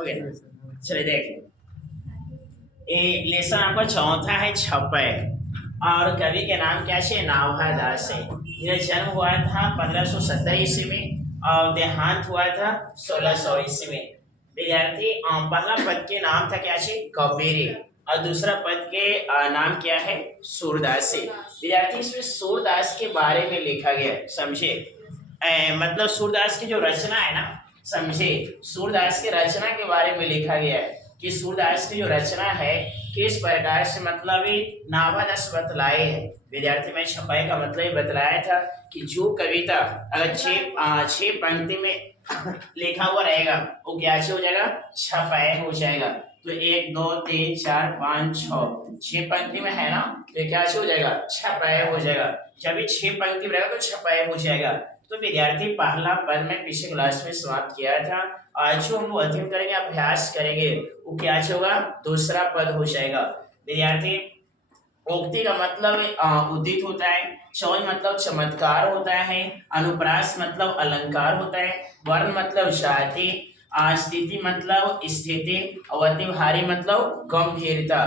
Okay, चलिए देखिए, ये लेसन आपका चौथा है छपै। और कवि के नाम क्या है? नाभा दास है। यह जन्म हुआ था 1570 ईस्वी में और देहांत हुआ था 1600 ईस्वी में। विद्यार्थी पहला पद के नाम था क्या है? कबीर। और दूसरा पद के नाम क्या है? सूरदास है। विद्यार्थी इसमें सूरदास के बारे में लिखा गया है, समझे? मतलब सूरदास की जो रचना है ना, समझे, सूरदास की रचना के बारे में लिखा गया है कि सूरदास की जो रचना है किस प्रकार से, मतलब नाभादास बतलाए है। विद्यार्थी में छपाई का मतलब ही बतलाया था कि जो कविता अगर छह पंक्ति में लिखा हुआ रहेगा वो क्या हो जाएगा? छपाई हो जाएगा। तो 1 2 3 4 5 6 पंक्ति में है ना, तो क्या हो जाएगा? छपाई हो जाएगा। जब ये 6 पंक्ति में रहेगा तो छपाई हो जाएगा। तो विद्यार्थी पहला पद में पिछले क्लास में समाप्त किया था। आज जो हम लोग अध्ययन करेंगे, अभ्यास करेंगे, वो क्या होगा? दूसरा पद हो जाएगा। विद्यार्थी उक्ति का मतलब उदित होता है, चौल मतलब चमत्कार होता है, अनुप्रास मतलब अलंकार होता है, वर्ण मतलब जाति, स्थिति मतलब स्थिति, अवतिभारी मतलब गंभीरता,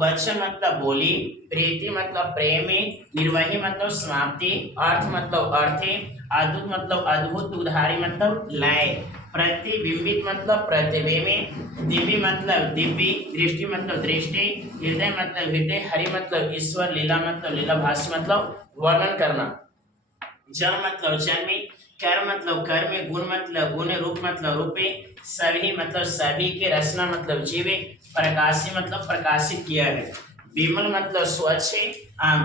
वचन मतलब बोली, प्रीति मतलब प्रेमी, निर्वही मतलब समाप्ति, अर्थ मतलब अर्थी, अद्भुत मतलब अद्भुत, उधारी मतलब लय, प्रतिबिंबित मतलब प्रतिबिंबित, दिव्य मतलब दिव्य, दृष्टि मतलब दृष्टि, हृदय मतलब हृदय, हरि मतलब ईश्वर, लीला मतलब लीला, भाष्य मतलब वर्णन करना, जन्म मतलब जन्मी, कर्म मतलब कर्म, गुण मतलब गुण, रूप मतलब रूपे, सभी मतलब सभी के, रचना मतलब जीवे, प्रकाशी मतलब प्रकाशित किया है, विमल मतलब स्वच्छ,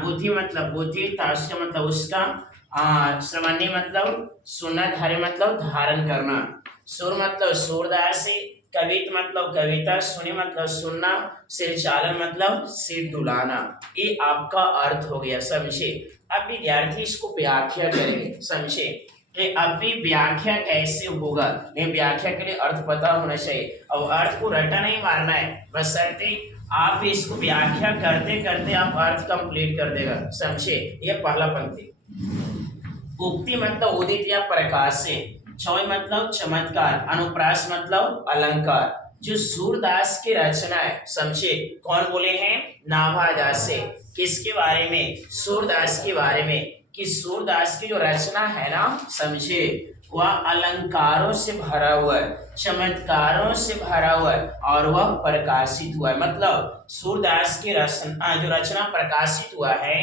बुद्धि मतलब बुद्धि, ताश्य मतलब उसका, श्रवणी मतलब सुनना, धारे मतलब धारण करना, सुर मतलब सूरदास, कवित मतलब कविता, सुनी मतलब सुनना, सिर चालन मतलब सिर डुलाना। ये आपका अर्थ हो गया, समझे? अब विद्यार्थी इसको व्याख्या करेंगे, समझे? कि अभी व्याख्या कैसे होगा, ये व्याख्या के लिए अर्थ पता होना चाहिए और अर्थ को रटा नहीं मारना है, बशर्ते आप इसको व्याख्या करते करते आप अर्थ कंप्लीट कर देगा, समझे? ये पहला पंक्ति। उक्ति मतलब उदित या प्रकाश से, छय मतलब चमत्कार, अनुप्रास मतलब अलंकार। जो सूरदास की रचना है, समझे, कौन बोले हैं? नाभादास से। किसके बारे में? सूरदास के बारे में। कि सूरदास की जो रचना है ना, समझे, वह अलंकारों से भरा हुआ है, चमत्कारों से भरा हुआ है और वह प्रकाशित हुआ है। मतलब सूरदास की रचना, जो रचना प्रकाशित हुआ है,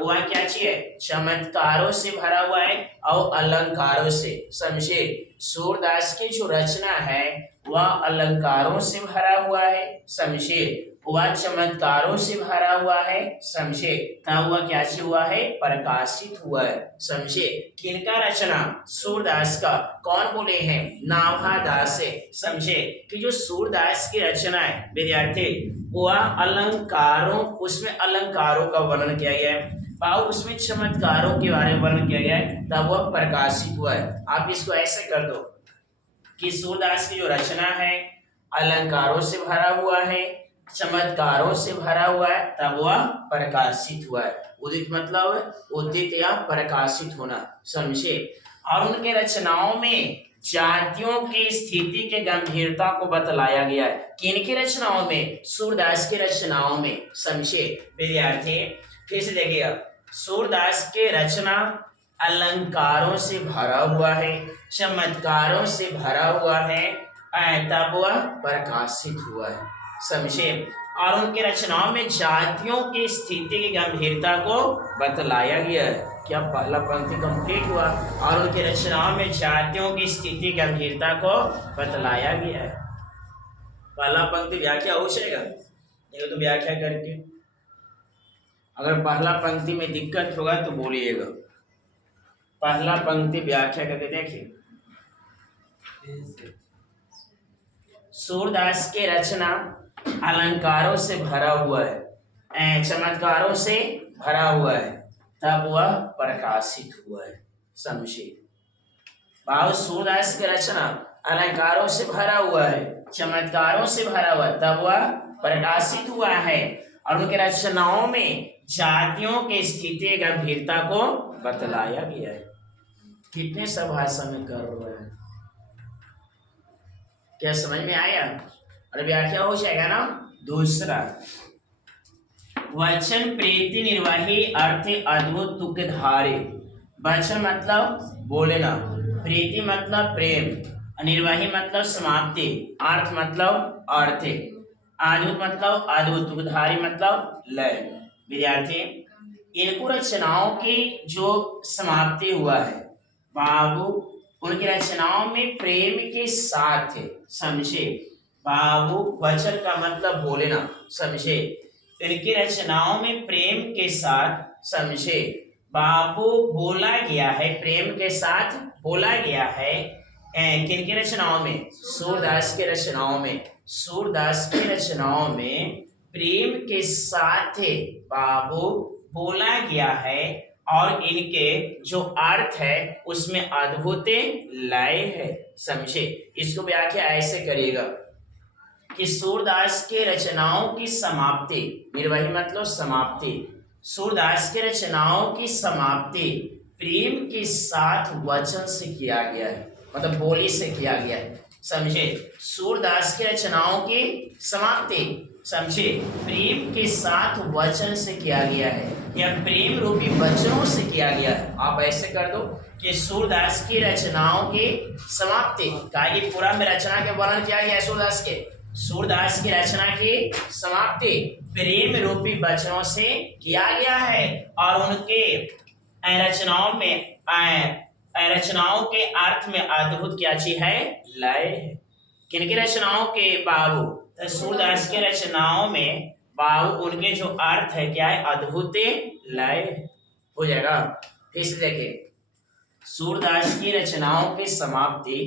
वह क्या चाहिए? चमत्कारों से भरा हुआ है और अलंकारों से, समझे? सूरदास की जो रचना है वह अलंकारों से भरा हुआ है, समझे, वह चमत्कारों से भरा हुआ है, समझे, तब वह क्या हुआ है? प्रकाशित हुआ है, समझे? किनका रचना? सूरदास का। कौन बोले हैं? नाभादास से, समझे? कि जो सूरदास की रचना है विद्यार्थी, वह अलंकारों, उसमें अलंकारों का वर्णन किया गया है और उसमें चमत्कारों के बारे में वर्णन किया गया है, तब वह प्रकाशित हुआ है। आप इसको ऐसे कर दो कि सूरदास की जो रचना है अलंकारों से भरा हुआ है, चमत्कारों से भरा हुआ है, तब वह प्रकाशित हुआ है। उदित मतलब उदित या प्रकाशित होना, समझे? और उनके रचनाओं में जातियों की स्थिति के गंभीरता को बतलाया गया है। किनकी रचनाओं में? सूरदास की रचनाओं में, समझे? विद्यार्थी फिर से देखिएगा, सूरदास के रचना अलंकारों से भरा हुआ है, चमत्कारों से भरा हुआ है, तब वह प्रकाशित हुआ है, समझे? और उनके रचनाओं में जातियों की स्थिति की गंभीरता को बतलाया गया है। क्या पहला पंक्ति कंप्लीट हुआ? और उनकी रचनाओं में जातियों की स्थिति गंभीरता को बतलाया गया है। पहला पंक्ति व्याख्या हो जाएगा, नहीं तो व्याख्या करके, अगर पहला पंक्ति में दिक्कत होगा तो बोलिएगा। पहला पंक्ति व्याख्या करके देखिए। सूरदास के रचना अलंकारों से भरा हुआ है, चमत्कारों से भरा हुआ है, तब वह प्रकाशित हुआ है, समझे? भाव सूरदास की रचना अलंकारों से भरा हुआ है, चमत्कारों से भरा हुआ है, तब वह प्रकाशित हुआ है। और उनके रचनाओं में जातियों के स्थिति गंभीरता को बतलाया गया है। कितने सब भाषा में कर रहे हैं? क्या समझ में आया? और व्याख्या हो जाएगा ना। दूसरा, वचन प्रीति निर्वाही अर्थ अद्भुत तुक धारे। वचन मतलब बोलना, प्रीति मतलब प्रेम, निर्वाही मतलब समाप्ति, अर्थ मतलब अर्थ, अद्भुत मतलब अद्भुत, तुकधारी मतलब लय। विद्यार्थी, इनको रचनाओं की जो समाप्ति हुआ है बाबू, उनकी रचनाओं में प्रेम के साथ है, समझे बाबू। वचन का मतलब बोलना, समझे। इनकी रचनाओं में प्रेम के साथ, समझे बाबू, बोला गया है, प्रेम के साथ बोला गया है। किनकी रचनाओं में? सूरदास की रचनाओं में। सूरदास की रचनाओं में प्रेम के साथ बाबू बोला गया है, और इनके जो अर्थ है उसमें अद्भुत लय है, समझे। इसको व्याख्या ऐसे करिएगा कि सूरदास के रचनाओं की समाप्ति, निर्वाही मतलब समाप्ति, सूरदास के रचनाओं की समाप्ति प्रेम के साथ वचन से किया गया है, मतलब बोली से किया गया है, समझे। सूरदास के रचनाओं की समाप्ति, समझे, प्रेम के साथ वचन से किया गया है, या प्रेम रूपी वचनों से किया गया है। आप ऐसे कर दो कि सूरदास की रचनाओं की समाप्ति, कहा कि पूरा में रचना के वर्णन किया गया है सूरदास के। सूरदास की रचना की समाप्ति प्रेम रूपी वचनों से किया गया है, और उनके रचनाओं में रचनाओं के अर्थ में अद्भुत क्या चीज है? लय है। किनकी रचनाओं के बाबू? सूरदास के रचनाओं में बाबू, उनके जो अर्थ है क्या है? अद्भुत लय हो जाएगा। फिर से देखें, सूरदास की रचनाओं की समाप्ति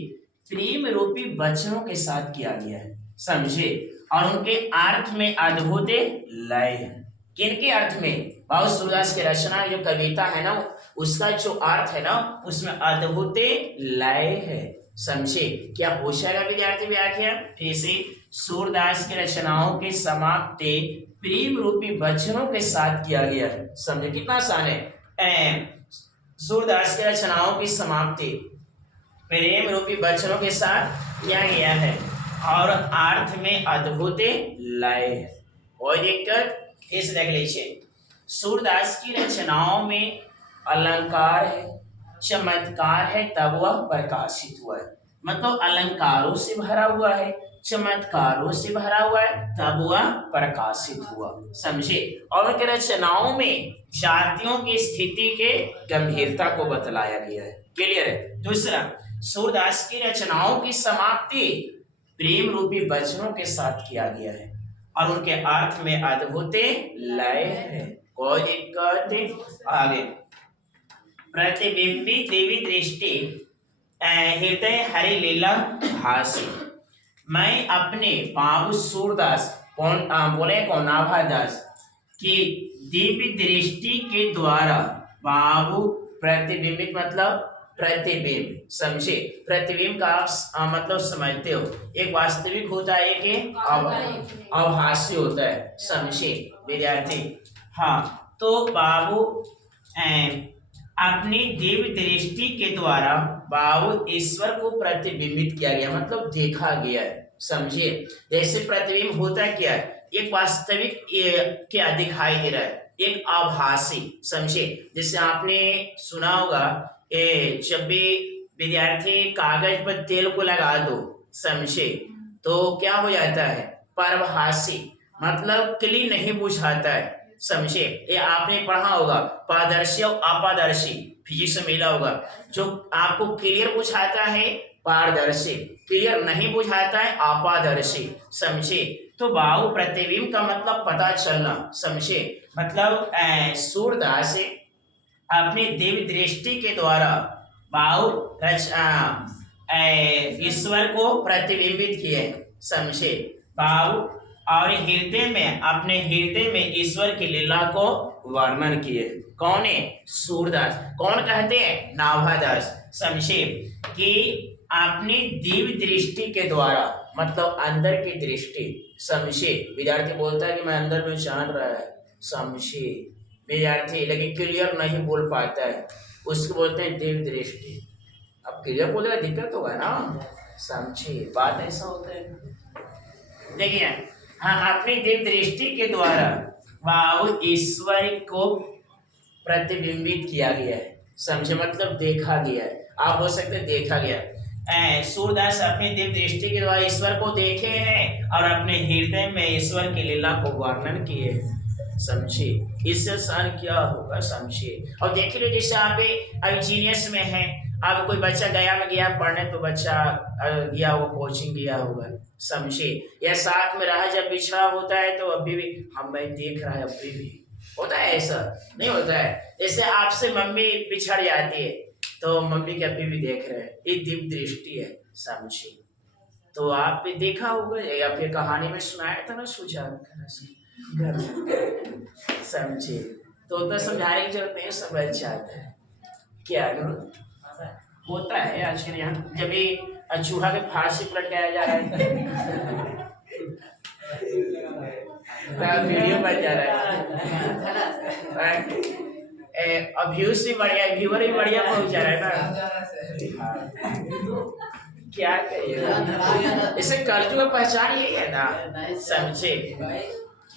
प्रेम रूपी वचनों के साथ किया गया है, समझे, और उनके अर्थ में अद्भुत लय है। किनके अर्थ में? बाबू सूरदास की रचना जो कविता है ना, उसका जो अर्थ है ना, उसमें अद्भुत लय है, समझे। क्या हो जाएगा विद्यार्थी व्याख्या? फिर से, सूरदास की रचनाओं की समाप्ति प्रेम रूपी वचनों के साथ किया गया है, समझे। कितना आसान है। सूरदास की रचनाओं की समाप्ति प्रेम रूपी वचनों के साथ किया गया है, और अर्थ में अद्भुत लय है। कोई दिक्कत? इस देख लीजिए, सूरदास की रचनाओं में अलंकार है, चमत्कार है, तब वह प्रकाशित हुआ है। मतलब अलंकारों से भरा हुआ है, चमत्कारों से भरा हुआ है, तब वह प्रकाशित हुआ, समझे। और उनके रचनाओं में जातियों की स्थिति के गंभीरता को बतलाया गया है। क्लियर है? दूसरा, सूरदास की रचनाओं की समाप्ति प्रेम रूपी वचनों के साथ किया गया है, और उनके अर्थ में अद्भुत लय है। कोई दिक्कत? आगे, प्रतिबिंबित देवी दृष्टि हृदय हरि लीला भासी। मैं अपने बाबू सूरदास, कौन बोले? कौन? नाभादास की दिव्य दृष्टि के द्वारा बाबू प्रतिबिंबित मतलब प्रतिबिंब, समझे। प्रतिबिंब का आप मतलब समझते हो, एक वास्तविक होता है, एक आभासी होता है, समझे विद्यार्थी। हाँ, तो बाबू अपनी दिव्य दृष्टि के द्वारा बाबू ईश्वर को प्रतिबिंबित किया गया, मतलब देखा गया है, समझे। जैसे प्रतिबिंब होता है क्या है? एक वास्तविक क्या दिखाई दे रहा है, एक आभासी, समझे। जैसे आपने सुना होगा, जब भी विद्यार्थी कागज पर तेल को लगा दो, समझे, तो क्या हो जाता है? परभासी, मतलब क्लीन नहीं बुझाता है, समझे। ये आपने पढ़ा होगा, पारदर्शी और अपारदर्शी, फिजिक्स में मिला होगा। जो आपको क्लियर बुझाता है पारदर्शी, क्लियर नहीं बुझाता है अपारदर्शी, समझे। तो बाहु प्रतिबिंब का मतलब पता चलना, समझे। मतलब सूरदास अपनी दिव्य दृष्टि के द्वारा बाहु ईश्वर को प्रतिबिंबित किए, समझे। बाहु और हृदय में, अपने हृदय में ईश्वर की लीला को वर्णन किए। कौन है? सूरदास। कौन कहते हैं? नाभादास, समझे। कि अपनी दिव्य दृष्टि के द्वारा, मतलब अंदर की दृष्टि, समझे। विद्यार्थी बोलता है कि मैं अंदर में जान रहा है, समझे विद्यार्थी, लेकिन क्लियर नहीं बोल पाता है, उसको बोलते हैं दिव्य दृष्टि। अब क्लियर बोलेगा दिक्कत होगा ना, समझिए, बात ऐसा होता है। देखिए, हाँ, अपनी दिव्य दृष्टि के द्वारा बाबू ईश्वर को प्रतिबिंबित किया गया है। समझे, मतलब देखा गया है। आप बोल सकते देखा गया। सूरदास अपनी दिव्य दृष्टि के द्वारा ईश्वर को देखे हैं और अपने हृदय में ईश्वर की लीला को वर्णन किए। समझिए, इससे आसान क्या होगा, समझिए। और देखिए, जैसे आप अभी जीनियस में है, अब कोई बच्चा गया में गया पढ़ने, तो बच्चा गया वो कोचिंग गया होगा, समझिए, या साथ में रहा, जब बिछड़ा होता है तो अभी भी हम भाई देख रहा है, अभी भी होता है, ऐसा नहीं होता है। जैसे आपसे मम्मी बिछड़ जाती है तो मम्मी के अभी भी देख रहे हैं, ये दिव्य दृष्टि है, समझिए। तो आप भी देखा होगा या फिर कहानी में सुनाया था ना, सुजान समझिए। तो उतना समझाने की जरूरत नहीं, समझ जाता है क्या होता है। आजकल यहाँ जब भी चूहा के फांसी पर लटकाया जा रहा है, वीडियो बन जा रहा है, अब व्यूज भी बढ़िया, व्यूअर भी बढ़िया पहुंच जा रहा है ना। क्या करिए, इसे कलयुग का पहचान यही है ना, समझे।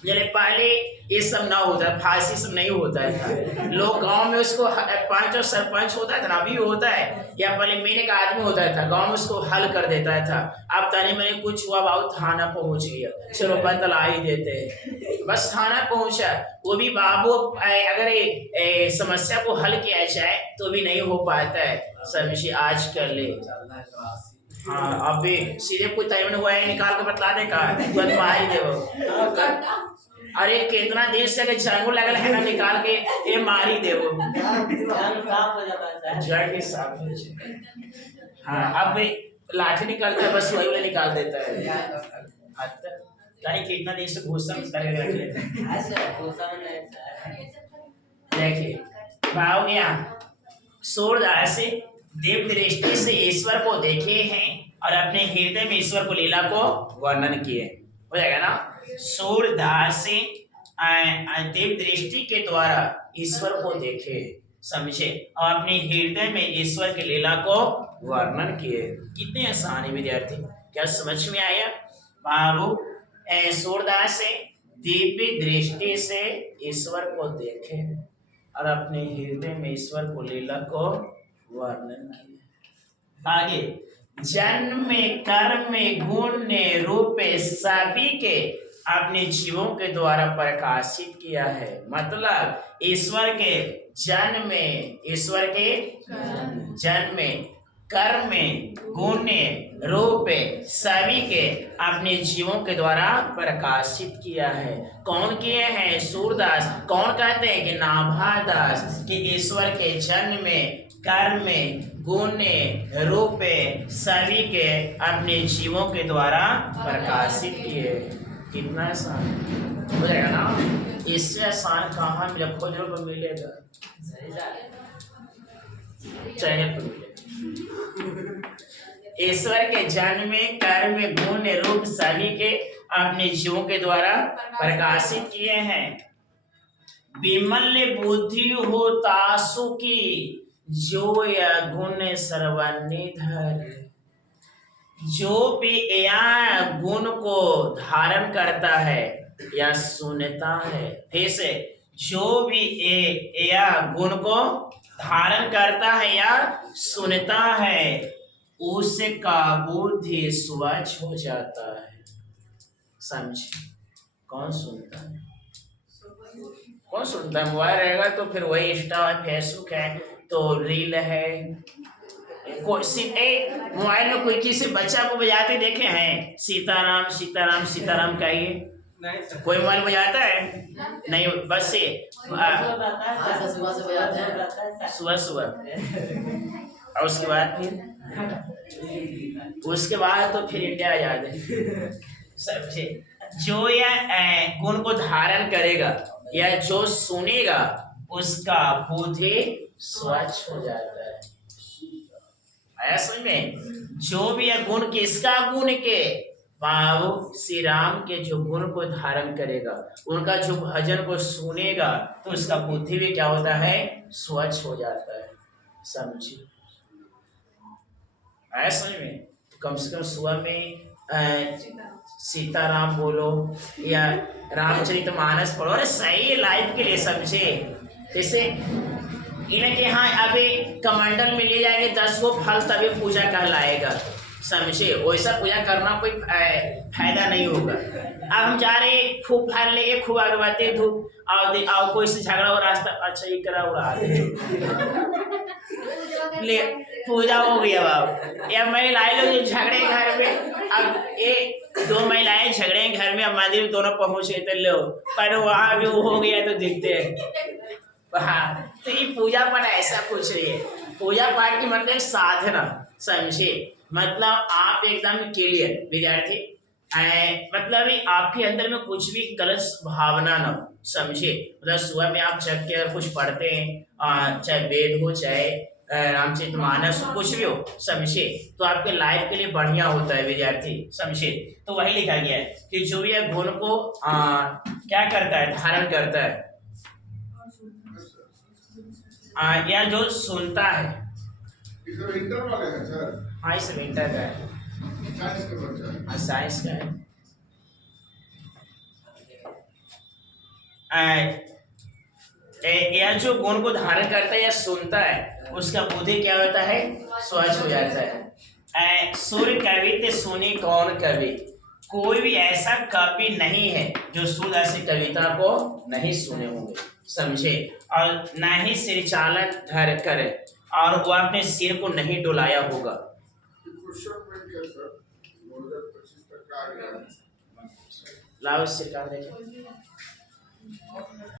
जैसे पहले ये सब ना होता, फांसी सब नहीं होता था, लोग गांव में उसको पंच और सरपंच होता था ना, अभी होता है, या पहले महीने का आदमी होता था, गांव में उसको हल कर देता था। अब तनी मैंने कुछ हुआ, बाबू थाना पहुंच गया, चलो बतला ही देते हैं, बस थाना पहुंचा, वो भी बाबू अगर समस्या को हल किया जाए तो भी नहीं हो पाता है, समझिए। आजकल हाँ, अभी सीधे कोई तयन हुआ है, निकाल के बतला दे का ही देवो। अरे कितना देर से झांगू लगल है ना, निकाल के ये मारी देवो, जड़ के साफ। हाँ, अब लाठी निकालता है, बस वही वाला निकाल देता है। कितना देर से घूसा करके रख लेता है। देखिए भाव गया, सूरदास दिव्य दृष्टि से ईश्वर को देखे हैं और अपने हृदय में ईश्वर को लीला को वर्णन किए। हो जाएगा ना, सूरदास दिव्य दृष्टि के द्वारा ईश्वर को देखे, समझे, और अपने हृदय में ईश्वर की लीला को वर्णन किए। कितने आसान है विद्यार्थी, क्या समझ में आया बाबू। सूरदास दिव्य दृष्टि से ईश्वर को देखे और अपने हृदय में ईश्वर को लीला को वर्णन किया। आगे, जन्म में, कर्म में, गुण ने, रूप सभी के अपने जीवों के द्वारा प्रकाशित किया है। मतलब ईश्वर के जन्म में, ईश्वर के जन्म में, कर्म में, गुण ने, रूप सभी के अपने जीवों के द्वारा प्रकाशित किया है। कौन किए हैं? सूरदास। कौन कहते हैं? कि नाभादास। कि ईश्वर के जन्म में, कर्म में, गुण ने, रूप सभी के अपने जीवों के द्वारा प्रकाशित किए। कितना आसान हो जाएगा ना, इससे आसान कहाँ मिले, खोजने को मिलेगा, चैनल पर मिलेगा। ईश्वर के जन्म में, कर्म में, गुण ने, रूप सभी के अपने जीवों के द्वारा प्रकाशित किए हैं। विमल बुद्धि हो तासु की, जो या गुण सर्वनिधर। जो भी या गुण को धारण करता है या सुनता है, फिर से, जो भी या गुण को धारण करता है या सुनता है, उसका बुद्धि स्वच्छ हो जाता है। समझे? कौन सुनता है? कौन सुनता है? मोबाइल रहेगा तो फिर वही इंस्टा है, फेसबुक है, तो रील है। मोबाइल में कोई किसी बच्चा को बजाते देखे हैं? सीताराम सीताराम सीताराम कहिए। कोई मोबाइल बजाता है? नहीं, बस से सुबह सुबह, और उसके बाद तो फिर इंडिया आजाद है। समझे? जो यह गुण को धारण करेगा या जो सुनेगा, उसका बुद्धि स्वच्छ हो जाता है। ऐसे में जो भी यह गुण, किसका गुण के? बाबू श्री राम के जो गुण को धारण करेगा, उनका जो भजन को सुनेगा, तो उसका बुद्धि भी क्या होता है? स्वच्छ हो जाता है। समझिए? ऐसे में कम से कम सुबह में सीताराम बोलो या रामचरितमानस पढ़ो, अरे सही लाइफ के लिए समझे। जैसे इनके यहाँ अभी कमंडल में ले जाएंगे 10 गो फल तभी पूजा कहलाएगा, समझे। वैसा पूजा करना कोई फायदा नहीं होगा। अब हम जा रहे खूब फल ले खूब अगरबत्ती धूप आओ कोई से झगड़ा हो रास्ता, अच्छा ये करा उड़ा ले पूजा हो गई। अब आओ या महिलाएं लोग झगड़े घर में, अब ये 2 महिलाएं झगड़े घर में, अब मंदिर में दोनों पहुंचे तो लो पर वहां भी वो हो गया तो दिखते हैं। हाँ, तो ये पूजा पाठ ऐसा कुछ नहीं है। पूजा पाठ की मतलब साधना, समझे। मतलब आप एकदम क्लियर विद्यार्थी, मतलब आपके अंदर में कुछ भी गलत भावना ना हो, समझे। मतलब सुबह में आप जग के अगर कुछ पढ़ते हैं, चाहे वेद हो चाहे रामचरितमानस हो, कुछ भी हो, समझे, तो आपके लाइफ के लिए बढ़िया होता है विद्यार्थी, समझे। तो वही लिखा गया है कि जो भी गुण को क्या करता है, धारण करता है, या जो सुनता है। इंटर वाले हैं सर? हाँ, इस इंटर का है, साइंस का बच्चा है। हाँ साइंस का है। या जो गुण को धारण करता है या सुनता है, उसका बुद्धि क्या होता है, स्वच्छ हो जाता है। सूर्य कवि ते सुनी कौन कवि, कोई भी ऐसा कवि नहीं है जो शुद्ध ऐसी कविता को नहीं सुने होंगे, समझे। और न ही सिर चालन धर करे, और वो अपने सिर को नहीं डुलाया होगा। क्वेश्चन में क्या सर 2025 तक का आ गया है। लाओ सिर का देखें।